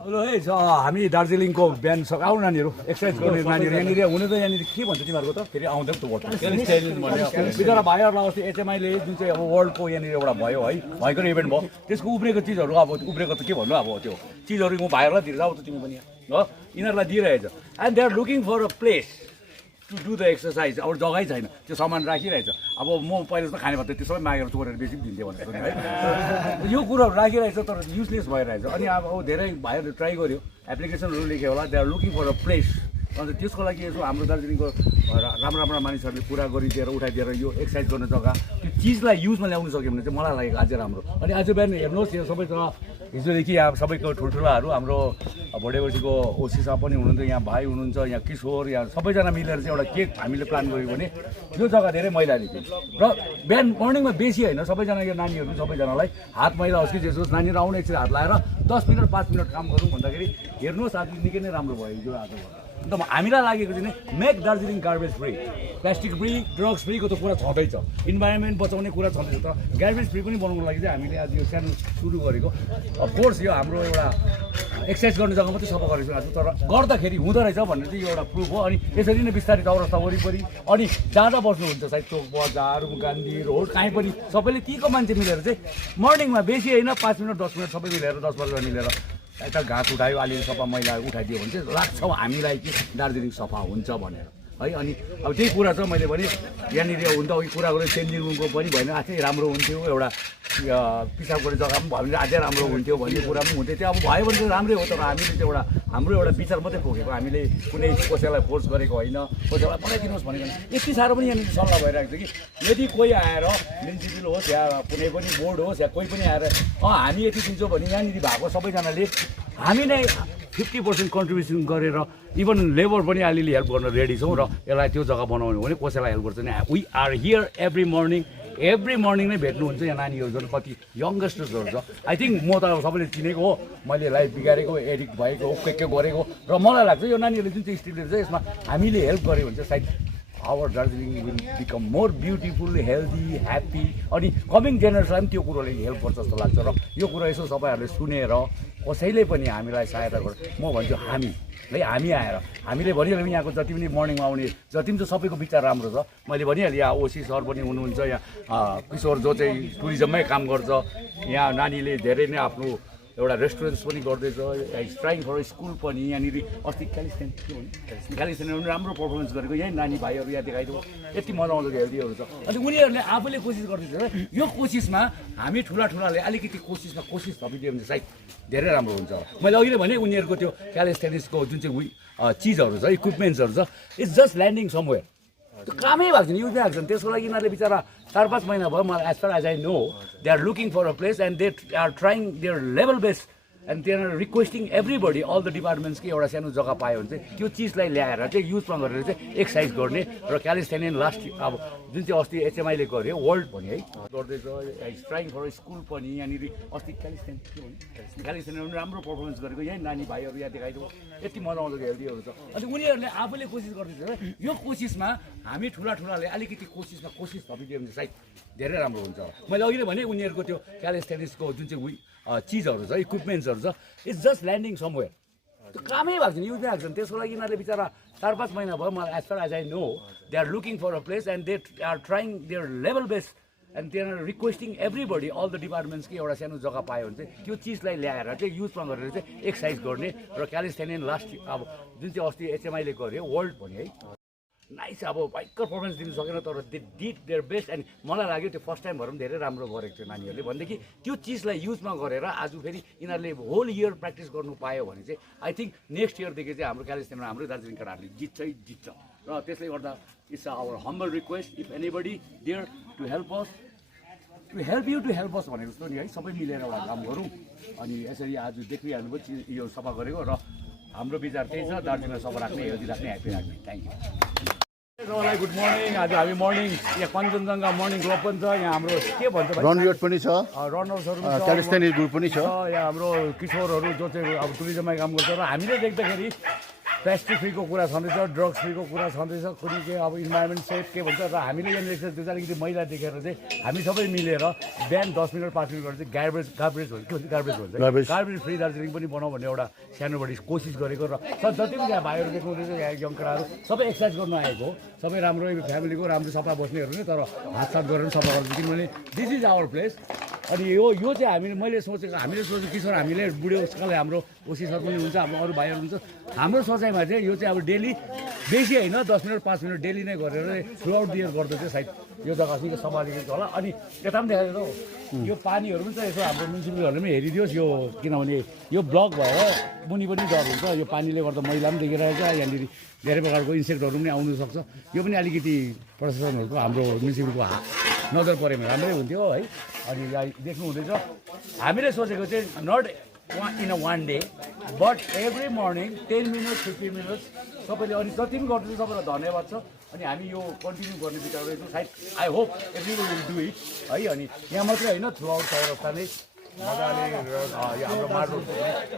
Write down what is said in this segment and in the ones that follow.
Hello है हामी दार्जिलिङको बिहान आउनु नानीहरू एक्सर्साइज गर्ने नानीहरू यहाँनिर हुनु त यहाँनिर के भन्छ तिमीहरूको त फेरि आउँदैन त वर्ड बिचरा भाइहरूलाई अस्ति एचएमआईले जुन चाहिँ अब वर्ल्डको यहाँनिर एउटा भयो है भयङ्कर इभेन्ट भयो त्यसको उब्रेको चिजहरू अब उब्रेको त के भन्नु अब त्यो चिजहरू म भाइहरूलाई दिएर आऊ त तिमी पनि हो यिनीहरूलाई दिइरहेछ and they are looking for a place to do the exercise अब जग्गै छैन त्यो सामान राखिरहेछ अब म पहिला जस्तो खाने भात त्यो सबै मागेर चोरेर बेसी दिन्थेँ भनेको नि है यो कुरोहरू राखिरहेछ तर युजलेस भइरहेछ अनि अब धेरै भाइहरूले ट्राई गर्यो एप्लिकेसनहरू लेख्यो होला they are looking for a place अन्त त्यसको लागि यसो हाम्रो दार्जिलिङको राम्रो राम्रो मानिसहरूले कुरा गरिदिएर उठाइदिएर यो एक्सर्साइज गर्ने जग्गा त्यो चिजलाई युजमा ल्याउनु सक्यो भने चाहिँ मलाई लागेको अझै राम्रो अनि आज बिहान हेर्नुहोस् यो सबै जग्गा हिजोदेखि यहाँ सबैको ठुल्ठुलाहरू हाम्रो भोडेबसीको ओसीसा पनि हुनुहुन्छ यहाँ भाइ हुनुहुन्छ यहाँ किशोर यहाँ सबैजना मिलेर चाहिँ एउटा केक हामीले प्लान गऱ्यो भने यो जग्गा धेरै मैला देखियो र बिहान मर्निङमा बेसी होइन सबैजना यो नानीहरू सबैजनालाई हात मैला होस् कि जे होस् नानीहरू आउनु एकछिन हात लगाएर 10 मिनट 5 मिनट काम गरौँ भन्दाखेरि हेर्नुहोस् आज निकै नै राम्रो भयो हिजो आज अन्त हामीलाई लागेको चाहिँ make Darjeeling garbage free plastic free drugs फ्रीको त कुरा छँदैछ इन्भाइरोमेन्ट बचाउने कुरा छँदैछ तर गार्बेज फ्री पनि बनाउनको लागि चाहिँ हामीले आज यो सानो सुरु गरेको अफकोर्स यो हाम्रो एउटा एक्सर्साइज गर्ने जग्गा मात्रै सफा गरेको आज तर गर्दाखेरि हुँदो रहेछ भन्ने चाहिँ यो एउटा प्रुफ हो अनि यसरी नै बिस्तारै चौरस्ता वरिपरि अनि जहाँ जहाँ बस्नुहुन्छ सायद चोक बजार गान्धी रोड कहीँ पनि सबैले तीको मान्छे मिलेर चाहिँ मर्निङमा बेसी होइन 5 मिनट 10 मिनट सबै मिलेर 10-12 मिलेर यता घाँस उठायो अलिअलि सफा मैला उठाइदियो भने चाहिँ लाग्छ हामीलाई कि दार्जिलिङ सफा हुन्छ भनेर है अनि अब त्यही कुरा छ मैले भने यहाँनिर हुन्छ अघि कुरा गरेँ चेन्जिङ रुमको पनि भएन अझै राम्रो हुन्थ्यो एउटा पिसाब गर्ने जग्गा पनि भयो भने अझै राम्रो हुन्थ्यो भन्ने कुरा पनि हुन्थ्यो त्यो अब भयो भने चाहिँ राम्रै हो तर हामीले चाहिँ एउटा हाम्रो एउटा विचार मात्रै पोखेको हामीले कुनै कसैलाई फोर्स गरेको होइन कसैलाई बनाइदिनुहोस् भनेको यति साह्रो पनि यहाँनिर सल्लाह भइरहेको छ कि यदि कोही आएर म्युनिसिपल होस् या कुनै पनि बोर्ड होस् या कोही पनि आएर हामी यति दिन्छौँ भने यहाँनिर भएको सबैजनाले हामी नै 50% कन्ट्रिब्युसन गरेर इभन लेबर पनि अलिअलि हेल्प गर्न रेडी छौँ र यसलाई त्यो जग्गा बनाउनु भने कसैलाई हेल्प गर्छ भने we are here every morning नै भेट्नुहुन्छ यहाँ नानीहरू जुन कति यङ्गस्टर्सहरू छ आई थिङ्क म त सबैले चिनेको हो मैले लाइफ बिगारेको एडिक्ट भएको के गरेको र मलाई लाग्छ यो नानीहरूले जुन चाहिँ स्टिलले चाहिँ यसमा हामीले हेल्प गऱ्यो भने चाहिँ सायद our Darjeeling will become more beautiful healthy happy अनि कमिङ जेनेरेसनलाई पनि त्यो कुरोले हेल्प गर्छ जस्तो लाग्छ र यो कुरो यसो सबैहरूले सुनेर कसैले पनि हामीलाई सहायता गर्छ म भन्छु हामी आएर हामीले भनिहाल्यौँ यहाँको जति पनि मर्निङमा आउने जति पनि छ सबैको विचार राम्रो छ मैले भनिहालेँ यहाँ ओसी सर पनि हुनुहुन्छ यहाँ किशोर जो चाहिँ टुरिज्ममै काम गर्छ यहाँ नानीले धेरै नै आफ्नो एउटा रेस्टुरेन्ट्स पनि गर्दैछ ट्राइङ फर स्कुल पनि यहाँनिर अस्ति क्यालिस्थेनिक राम्रो पर्फर्मेन्स गरेको यहीँ नानी भाइहरू यहाँ देखाइदियो यति मजा आउँछ हेल्दीहरू छ अनि उनीहरूले आफूले कोसिस गर्दैछ यो कोसिसमा हामी ठुलाले अलिकति कोसिस थपिदियो भने सायद धेरै राम्रो हुन्छ मैले अघि नै भने उनीहरूको त्यो क्यालिस्थेनिक्सको जुन चाहिँ चिजहरू छ इक्विपमेन्ट्सहरू छ इट्स जस्ट ल्यान्डिङ समवेयर त्यो कामै भएको छैन युज भएको छैन त्यसको लागि यिनीहरूले बिचरा 4-5 महिना भयो मलाई as far as I know they are looking for a place and they are trying their level best and they are requesting everybody all the डिपार्टमेन्ट्सकै एउटा सानो जग्गा पायो भने चाहिँ त्यो चिजलाई ल्याएर चाहिँ युजमा गरेर चाहिँ एक्सर्साइज गर्ने र क्यालिस्थेनियन लास्ट अब जुन चाहिँ अस्ति एचएमआईले गर्यो वर्ल्ड पनि है गर्दैछ ट्राइङ फर स्कुल पनि यहाँनिर अस्ति क्यालिस्थेनिक राम्रो पर्फर्मेन्स गरेको यहीँ नानी भाइहरू यहाँ देखाइदियो यति मजा आउँछ हेल्दीहरू छ अनि उनीहरूले आफूले कोसिस गर्दैछ यो कोसिसमा हामी ठुलाले अलिकति कोसिस थपिदियो भने सायद धेरै राम्रो हुन्छ मैले अघि नै भने उनीहरूको त्यो क्यालिस्थेनिक्सको जुन चाहिँ चिजहरू छ इक्विपमेन्ट्सहरू छ इट्स जस्ट ल्यान्डिङ समवेयर त्यो कामै भएको छैन युज भएको छैन त्यसको लागि यिनीहरूले बिचरा 4-5 महिना भयो मलाई as far as I know they are looking for a place and they are trying their level best and they are requesting everybody all the डिपार्टमेन्ट्सकै एउटा सानो जग्गा पायो भने चाहिँ त्यो चिजलाई ल्याएर चाहिँ युजमा गरेर चाहिँ एक्सर्साइज गर्ने र क्यालिस्थेनियन लास्ट अब जुन चाहिँ अस्ति एचएमआईले गर्यो वर्ल्ड पनि है नाइस अब भयङ्कर पर्फर्मेन्स दिनु सकेन तर they did their best and मलाई लाग्यो त्यो फर्स्ट टाइम भएर पनि धेरै राम्रो गरेको थियो नानीहरूले भनेदेखि त्यो चिजलाई युजमा गरेर आज फेरि यिनीहरूले होल इयर प्र्याक्टिस गर्नु पायो भने चाहिँ आई थिङ्क नेक्स्ट इयरदेखि चाहिँ हाम्रो क्यालिस्थेनिकमा हाम्रो दार्जिलिङ केटाहरूले जित्छ र त्यसले गर्दा it's our humble request if anybody there to help us भनेको जस्तो नि है सबै मिलेर एउटा काम गरौँ अनि यसरी आज देखिहाल्नुभयो यो सफा गरेको र हाम्रो विचार त्यही छ दार्जिलिङलाई सफा राख्ने हेल्दी राख्ने ह्याप्पी राख्ने थ्याङ्क यू सबैलाई गुड मर्निङ आज हामी मर्निङ यहाँ कञ्चनजङ्घा मर्निङ क्लब पनि छ यहाँ हाम्रो के भन्छ RIOT पनि छ रनर्सहरू क्यालिस्थेनिक ग्रुप पनि छ यहाँ हाम्रो किशोरहरू जो चाहिँ अब टुरिज्ममा काम गर्छ र हामीले देख्दाखेरि पेस्ट्री फ्रीको कुरा छँदैछ, ड्रग्स फ्रीको कुरा छँदैछ, कुनै के अब इन्भाइरोमेन्ट सेफ के भन्छ र हामीले यहाँनिर एक्सर्साइज अलिकति मैला देखेर चाहिँ हामी सबै मिलेर बिहान 10 मिनट 5 मिनट गरेर चाहिँ गार्बेज हुन्छ के भन्छ गार्बेज फ्री दार्जिलिङ पनि बनाऊ भन्ने एउटा सानोबडी कोसिस गरेको र जति पनि यहाँ भाइहरू देख्नुहुँदैछ यहाँ यङ केटाहरू सबै एक्सर्साइज गर्नु आएको हो, सबै राम्रो फ्यामिलीको राम्रो सफा बस्नेहरू नै, तर हातसात गरेर सफा गर्छ किनभने दिस इज आवर प्लेस। अनि यो चाहिँ हामीले सोचेको किशोर हामीले बुढेसकालले हाम्रो ओसी सर पनि हुन्छ, हाम्रो अरू भाइहरू हुन्छ, हाम्रो सोचाइमा चाहिँ यो चाहिँ अब डेली बेसी होइन 10 मिनट 5 मिनट डेली नै गरेर थ्रु आउट दिएर गर्दा चाहिँ सायद यो जग्गा चाहिँ सम्हालिएको होला। अनि यता पनि देखाएर यो पानीहरू पनि चाहिँ यसो हाम्रो म्युनिसिपालिटीहरूले पनि हेरिदियोस् यो, किनभने यो ब्लक भएर मुनि पनि डर हुन्छ, यो पानीले गर्दा मैला पनि देखिरहेको छ, यहाँनिर धेरै प्रकारको इन्सेक्टहरू पनि आउनु सक्छ, यो पनि अलिकति प्रशासनहरूको हाम्रो म्युनिसिपालिटीको नजर परेमा राम्रै हुन्थ्यो है। अनि यहाँ देख्नु हुँदैछ हामीले सोचेको चाहिँ not in a one day but every morning 10 minute 15 minutes सबैले, अनि जति पनि गर्दैछ सबैलाई धन्यवाद छ। अनि हामी यो कन्टिन्यू गर्ने विचार गरेको सायद I hope every will do it है। अनि यहाँ मात्रै होइन थ्रु आउट चौरस्ता नै मजाले हाम्रो माटो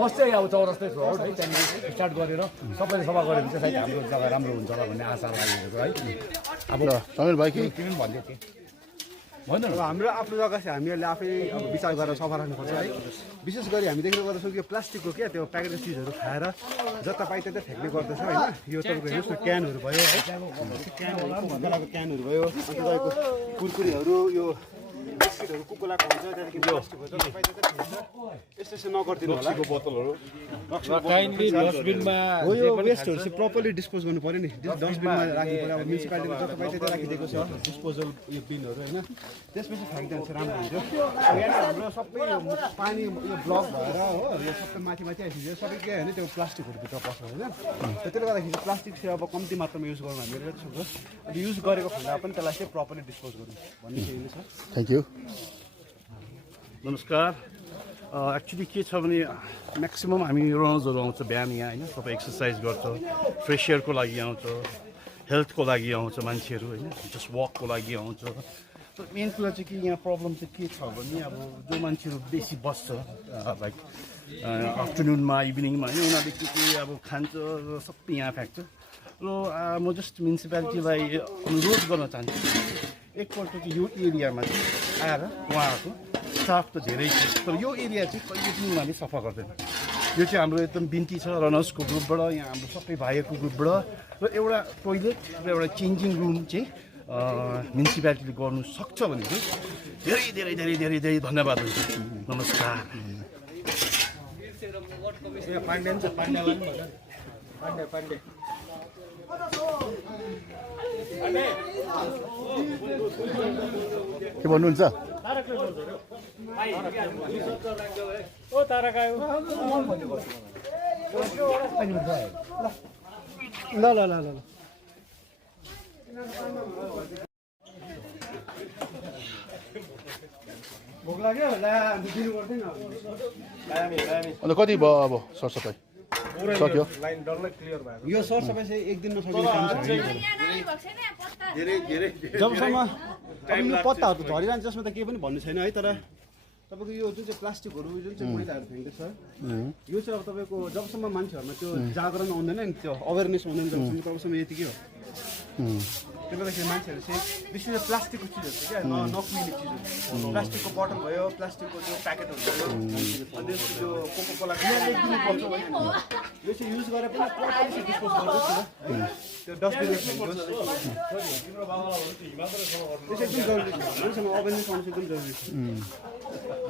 फर्स्ट चाहिँ अब चौरस्ता थ्रु आउट है, त्यहाँनिर स्टार्ट गरेर सबैले सफा गऱ्यो भने चाहिँ सायद हाम्रो जग्गा राम्रो हुन्छ होला भन्ने आशा लागेको छ है। अब समीर भाइ के पनि भन्दै थिएँ भन्नु अब हाम्रो आफ्नो जग्गा चाहिँ हामीहरूले आफै अब विचार गरेर सफा राख्नुपर्छ है। विशेष गरी हामी देख्ने गर्दछौँ कि प्लास्टिकको क्या त्यो प्याकेटको चिजहरू खाएर जतापाइ त्यतै फ्याँक्ने गर्दछ होइन। यो तपाईँको हेर्नुहोस् न क्यानहरू भयो है, क्यानहरू क्यानहरू भयो, अन्त तपाईँको कुरकुरीहरू यो बिस्किटहरू कुकुलाको हुन्छ त्यहाँदेखि प्लास्टिकहरू जतापाइ त्यतै फ्याँक्छ, यस्तो यस्तो नगरिदिनु होला। बोतलहरू डस्टबिनमा हो, यो वेस्टहरू चाहिँ प्रपरली डिस्पोज गर्नु पऱ्यो नि, डस्टबिनमा राख्नु पऱ्यो। अब म्युनिसिपालिटीले जतापाइ त्यतै राखिदिएको छ डिस्पोजल यो बिनहरू होइन, त्यसपछि फ्याँक्दा चाहिँ राम्रो हुन्छ। अब यहाँ हाम्रो सबै पानी यो ब्लक भएर हो, यो सबै माथि आइसक्यो, यो सबै के होइन त्यो प्लास्टिकहरू भित्र पस्छ होइन। त्यसले गर्दाखेरि प्लास्टिक चाहिँ अब कम्ती मात्रामा युज गर्नु हामीले सक्छौँ, अनि युज गरेको खण्डमा पनि त्यसलाई चाहिँ प्रपरली डिस्पोज गर्नु भन्ने चाहिँ छ। Thank you. नमस्कार। एक्चुअली के छ भने म्याक्सिमम् हामी रनर्सहरू आउँछ बिहान यहाँ होइन, सबै एक्सर्साइज गर्छ, फ्रेस एयरको लागि आउँछ, हेल्थको लागि आउँछ मान्छेहरू होइन, जस्ट वकको लागि आउँछ। तर मेन कुरा चाहिँ कि यहाँ प्रब्लम चाहिँ के छ भने अब जो मान्छेहरू बेसी बस्छ लाइक आफ्टरनुनमा इभिनिङमा होइन, उनीहरूले के अब खान्छ र सबै यहाँ फ्याँक्छ। र म जस्ट म्युनिसिपालिटीलाई अनुरोध गर्न चाहन्छु एकपल्ट कि यो एरियामा चाहिँ आएर उहाँहरूको स्टाफ त धेरै छ, तर यो एरिया चाहिँ कहिले पनि उनीहरूले सफा गर्दैन। यो चाहिँ हाम्रो एकदम बिन्ती छ रनर्सको ग्रुपबाट, यहाँ हाम्रो सबै भाइहरूको ग्रुपबाट, र एउटा टोइलेट र एउटा चेन्जिङ रुम चाहिँ म्युनिसिपालिटीले गर्नु सक्छ भने चाहिँ धेरै धेरै धेरै धेरै धेरै धन्यवाद हुन्छ। नमस्कार। के भन्नुहुन्छ? ल ल ल ल भोक लाग्यो दिनु पर्दैन। अन्त कति भयो अब सरसफाइ सक्यो? यो सरसफाइ चाहिँ एक दिनमा सकिने काम छैन। जबसम्म अब यो पत्ताहरू त झरिरहन्छ, जसमा त केही पनि भन्नु छैन है। तर तपाईँको यो जुन चाहिँ प्लास्टिकहरू जुन चाहिँ मैलाहरू फ्याँक्दैछ यो चाहिँ अब तपाईँको जबसम्म मान्छेहरूमा त्यो जागरण आउँदैन नि, त्यो अवेरनेस आउँदैन जबसम्म तबसम्म यतिकै हो। त्यसले गर्दाखेरि मान्छेहरू चाहिँ विशेष गरी प्लास्टिकको चिजहरू चाहिँ क्या नकुहिने चिजहरू, प्लास्टिकको बोतल भयो, प्लास्टिकको त्यो प्याकेटहरू भयो, अनि त्यसको त्यो कोको कोला यो चाहिँ युज गरेर पनि प्रपरली चाहिँ डिस्पोज गर्नुहोस् न, त्यो डस्टबिनमा फ्याँक्नुहोस्। त्यो चाहिँ एकदम जरुरी छ, मान्छेमा अवेरनेस आउनु एकदम जरुरी छ।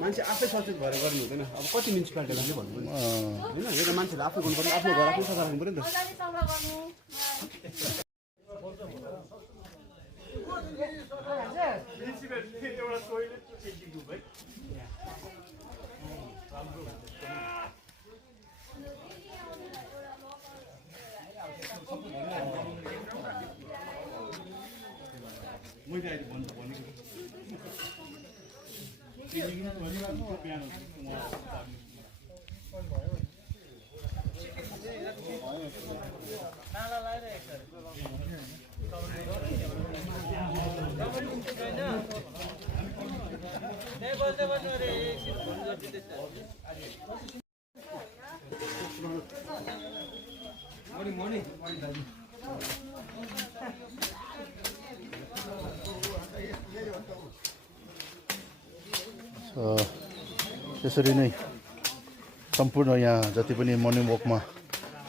मान्छे आफै सचेत भएर गर्नु हुँदैन। अब कति म्युनिसिपालिटीहरूले भन्नु पर्ने होइन, यो त मान्छेले आफै गर्नु पर्ने, आफ्नो घर आफै सफा राख्नु पऱ्यो नि त। त्यसरी नै सम्पूर्ण यहाँ जति पनि मर्निङ वकमा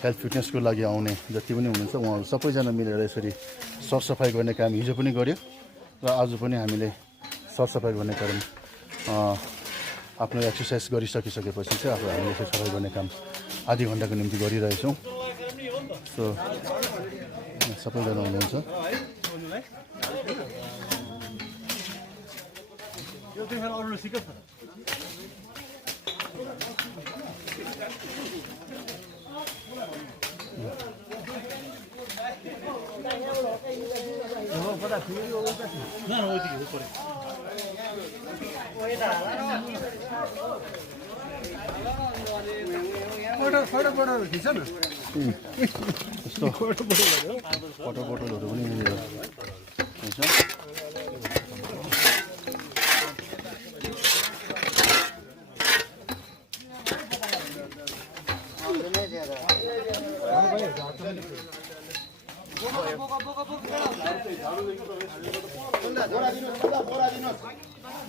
हेल्थ फिटनेसको लागि आउने जति पनि हुनुहुन्छ उहाँहरू सबैजना मिलेर यसरी सरसफाइ गर्ने काम हिजो पनि गऱ्यो र आज पनि हामीले सरसफाइ गर्ने काम आफ्नो एक्सर्साइज गरिसकिसकेपछि चाहिँ अब हामीले यसरी सफाइ गर्ने काम आधी घन्टाको निम्ति गरिरहेछौँ। सो सबैजना हुनुहुन्छ। यस्तो वाटर बोटलहरू पनि यहाँनिर हुन्छ।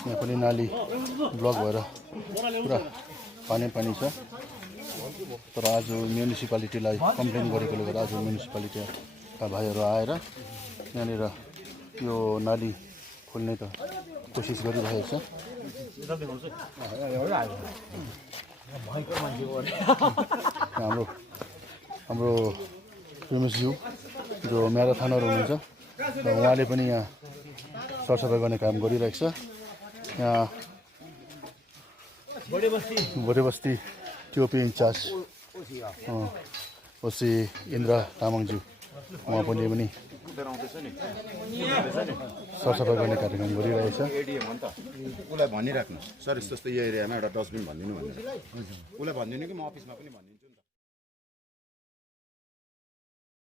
यहाँ पनि नाली ब्लक भएर पुरा पानी पानी छ। तर आज म्युनिसिपालिटीलाई कम्प्लेन गरेकोले गर्दा आज म्युनिसिपालिटीका भाइहरू आएर यहाँनिर यो नाली खोल्ने त कोसिस गरिरहेको छ। हाम्रो रमेशज्यू जो म्याराथनर हुनुहुन्छ र उहाँले पनि यहाँ सरसफाइ गर्ने काम गरिरहेको छ। यहाँ बस्ती टिओपी इन्चार्ज ओसी इन्द्र तामाङज्यू उहाँ पनि सरसफाइ गर्ने कार्यक्रम गरिरहेछ। उसलाई भनिराख्नु सर यस्तो यो एरियामा एउटा डस्टबिन भनिदिनु भनेर उसलाई भनिदिनु कि म अफिसमा पनि भनिदिन्छु नि त।